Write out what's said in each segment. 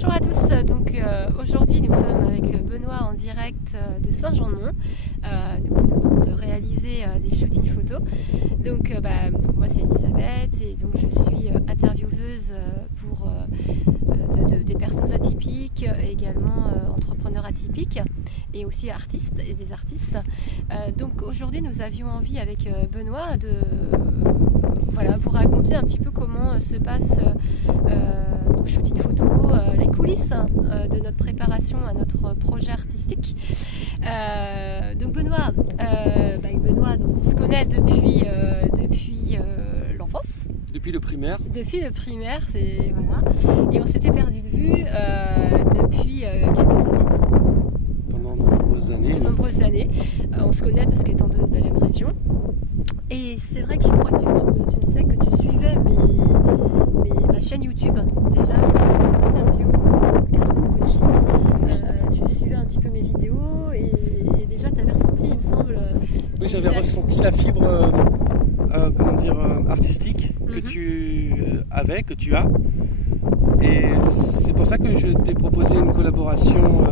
Bonjour à tous, donc aujourd'hui nous sommes avec Benoît en direct de Saint-Jean-de-Mont. Nous venons de réaliser des shootings photos. Donc moi c'est Elisabeth et donc je suis intervieweuse pour des personnes atypiques et également entrepreneurs atypiques et aussi artistes et des artistes. Donc aujourd'hui nous avions envie avec Benoît de vous raconter un petit peu comment se passe nos shootings photos, les coulisses de notre préparation à notre projet artistique. Donc Benoît, donc on se connaît depuis l'enfance. Depuis le primaire. Depuis le primaire, voilà. Et on s'était perdu de vue depuis quelques années. Pendant de nombreuses années. De nombreuses années. On se connaît parce qu'étant de la même région. Et c'est vrai que je crois que tu me disais que tu suivais ma chaîne YouTube. Déjà, j'ai des interviews, carrément coaching. Tu suivais un petit peu mes vidéos et déjà tu avais ressenti, il me semble. Oui, j'avais ressenti la fibre artistique que que tu as. Et c'est pour ça que je t'ai proposé une collaboration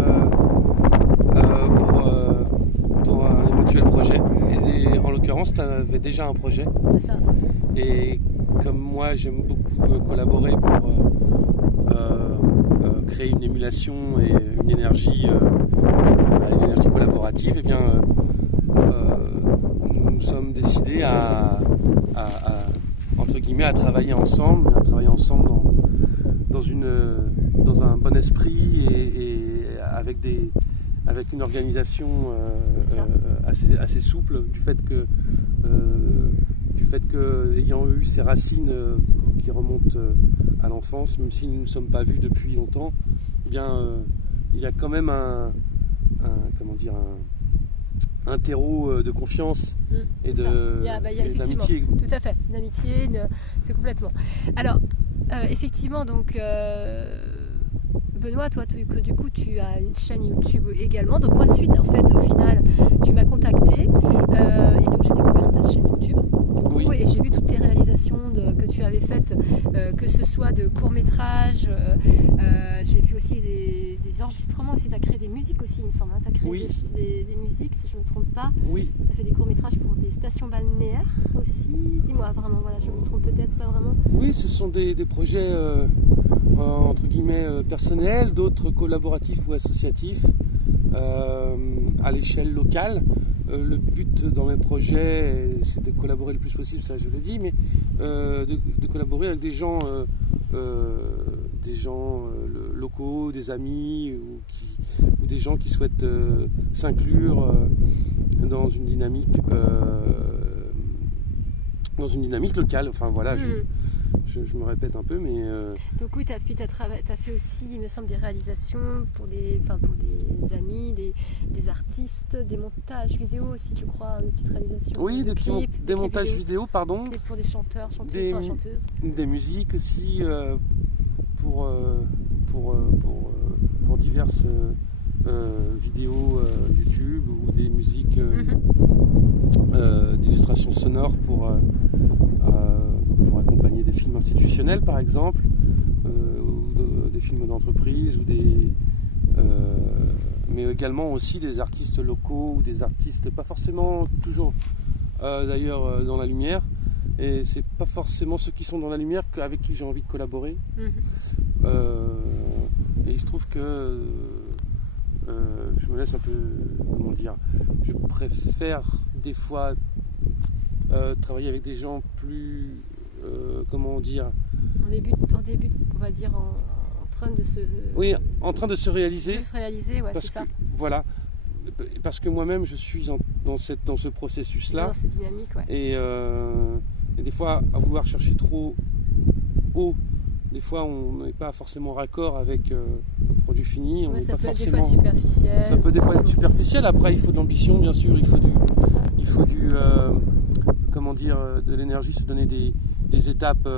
pour un éventuel projet. Et en l'occurrence, tu avais déjà un projet. C'est ça. Et comme moi, j'aime beaucoup collaborer pour créer une émulation et une énergie collaborative, et bien nous sommes décidés à travailler ensemble dans un bon esprit et avec une organisation assez souple, du fait que ayant eu ces racines qui remontent à l'enfance, même si nous ne nous sommes pas vus depuis longtemps, eh bien il y a quand même un terreau de confiance et d'amitié. Tout à fait, d'amitié, c'est complètement. Alors, effectivement, donc Benoît, toi, du coup, tu as une chaîne YouTube également. Donc moi, au final, tu m'as contacté et donc j'ai découvert ta chaîne YouTube. Oui. Et j'ai vu toutes tes réalisations que tu avais faites, que ce soit de courts-métrages. J'ai vu aussi des enregistrements aussi. Tu as créé des musiques aussi, il me semble. Tu as créé des musiques, si je ne me trompe pas. Oui. Tu as fait des courts-métrages pour des stations balnéaires aussi. Dis-moi vraiment, je me trompe peut-être pas vraiment. Oui, ce sont des projets entre guillemets personnels, d'autres collaboratifs ou associatifs à l'échelle locale. Le but dans mes projets, c'est de collaborer le plus possible, ça je l'ai dit, mais de collaborer avec des gens locaux, des amis ou des gens qui souhaitent s'inclure dans une dynamique locale. Enfin voilà, je me répète un peu, mais... Donc oui, tu as fait aussi, il me semble, des réalisations pour des amis, des artistes, des montages vidéo aussi, je crois, des petites réalisations. Oui, des montages vidéo, pardon. Pour des chanteurs, chanteuses. Des musiques aussi pour diverses vidéos YouTube ou des musiques d'illustration sonore pour accompagner des films institutionnels par exemple, ou des films d'entreprise, mais également aussi des artistes locaux ou des artistes pas forcément toujours d'ailleurs dans la lumière, et c'est pas forcément ceux qui sont dans la lumière avec qui j'ai envie de collaborer. Et il se trouve que je me laisse un peu, je préfère des fois travailler avec des gens plus en début, on va dire en train de se... Oui, en train de se réaliser. Ouais, c'est ça. Voilà, parce que moi-même je suis dans ce processus-là. Dans cette dynamique, ouais. Et des fois, à vouloir chercher trop haut, des fois on n'est pas forcément raccord avec le produit fini. Ça peut être des fois superficiel. Ça peut des fois être superficiel. Après, il faut de l'ambition, bien sûr. Il faut de l'énergie, se donner des étapes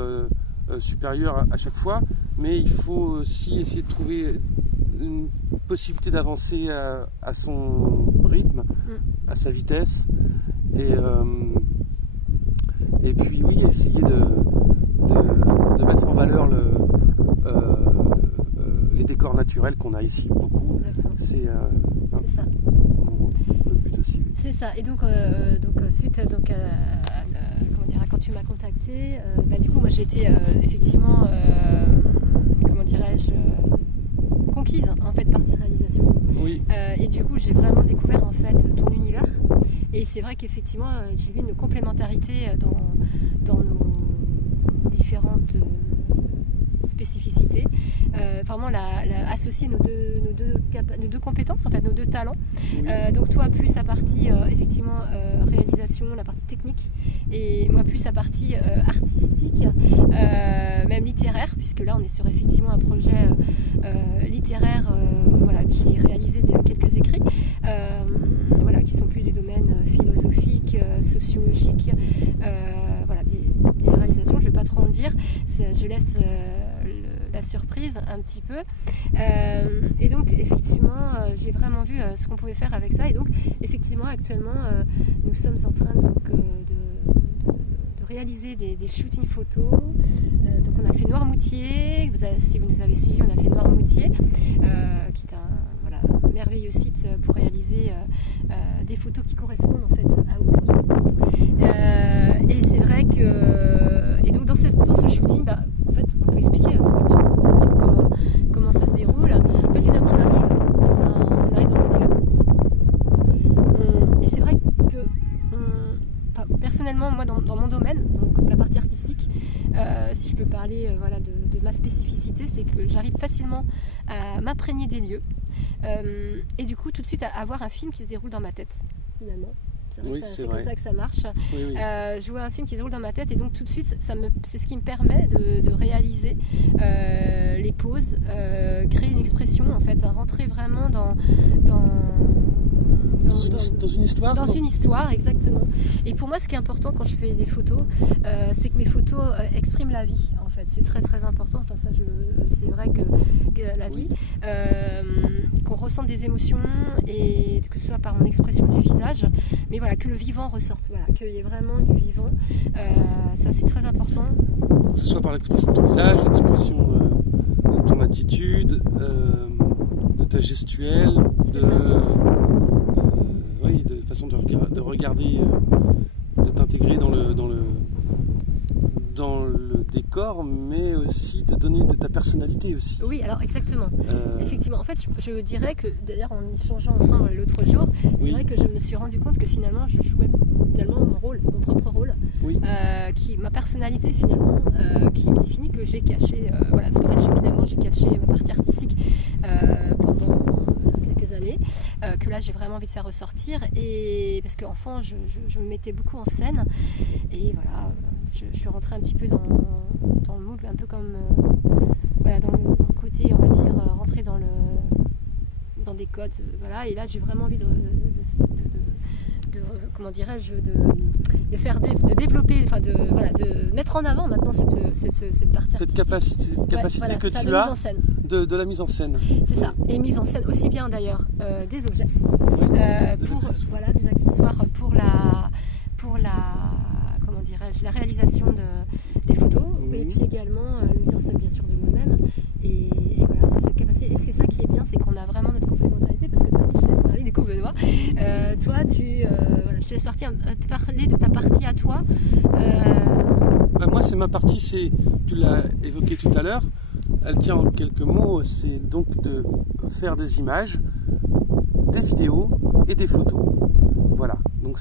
supérieures à chaque fois. Mais il faut aussi essayer de trouver une possibilité d'avancer à son rythme, à sa vitesse. Et puis oui, essayer de mettre en valeur les décors naturels qu'on a ici beaucoup. Exactement. C'est ça. Notre but aussi. Oui. C'est ça. Et donc suite comment dire, quand tu m'as contacté, du coup moi j'ai été effectivement comment dirais-je conquise en fait par tes réalisations. Oui. Et du coup j'ai vraiment découvert en fait ton univers. Et c'est vrai qu'effectivement j'ai vu une complémentarité dans nos différentes spécificités. Vraiment associer nos deux compétences, en fait, nos deux talents. Oui. Donc toi plus la partie effectivement réalisation, la partie technique, et moi plus la partie artistique, même littéraire, puisque là on est sur effectivement un projet littéraire qui est réalisé quelques écrits qui sont plus du domaine philosophique, sociologique, des réalisations, je ne vais pas trop en dire, je laisse la surprise un petit peu, et donc effectivement j'ai vraiment vu ce qu'on pouvait faire avec ça, et donc effectivement actuellement nous sommes en train donc, de réaliser des shootings photos. Donc on a fait Noirmoutier, si vous nous avez suivis, on a fait Noirmoutier, qui est un merveilleux site pour réaliser des photos qui correspondent en fait à vos projets. Et c'est vrai que donc dans ce shooting, en fait on peut expliquer un petit peu comment ça se déroule. En fait, finalement on arrive dans le lieu. Et c'est vrai que personnellement moi dans mon domaine, donc la partie artistique, si je peux parler de ma spécificité, c'est que j'arrive facilement à m'imprégner des lieux, et du coup tout de suite à avoir un film qui se déroule dans ma tête finalement. C'est comme ça que ça marche. Oui, oui. Je vois un film qui se déroule dans ma tête, et donc tout de suite c'est ce qui me permet de réaliser les poses, créer une expression en fait, rentrer vraiment dans une histoire. Dans une histoire, exactement. Et pour moi, ce qui est important quand je fais des photos, c'est que mes photos expriment la vie. En fait, c'est très très important. Enfin, ça, c'est vrai que la vie, qu'on ressente des émotions, et que ce soit par mon expression du visage, mais voilà, que le vivant ressorte. Voilà, qu'il y ait vraiment du vivant. Ça, c'est très important. Que ce soit par l'expression de ton visage, l'expression de ton attitude, de ta gestuelle, de façon de regarder, de t'intégrer dans le décor, mais aussi de donner de ta personnalité aussi. Oui, alors exactement. Effectivement, en fait, je dirais que, d'ailleurs, en échangeant ensemble l'autre jour, c'est vrai que je me suis rendu compte que finalement, je jouais finalement mon propre rôle, ma personnalité finalement, qui me définit, que j'ai caché, parce qu'en fait, finalement, j'ai caché ma partie artistique pendant quelques années, que là j'ai vraiment envie de faire ressortir, et parce qu'enfant je me mettais beaucoup en scène, et voilà, je suis rentrée un petit peu dans le mood, un peu comme dans le côté, on va dire, rentrer dans des codes, et là j'ai vraiment envie de comment dirais-je, de développer, de mettre en avant maintenant cette partie artistique. Cette capacité que tu as de la mise en scène. C'est ça, et mise en scène aussi bien d'ailleurs des objets, des accessoires pour la comment dirais-je, la réalisation des photos, et puis également la mise en scène bien sûr de moi-même, et voilà, c'est cette capacité, et c'est ça qui est bien, c'est qu'on a vraiment notre complémentarité, parce que toi, si je te laisse parler, du coup Benoît, toi je te laisse parler de ta partie à toi. Moi c'est ma partie, tu l'as évoqué tout à l'heure, elle tient en quelques mots, c'est donc de faire des images, des vidéos et des photos. Voilà, donc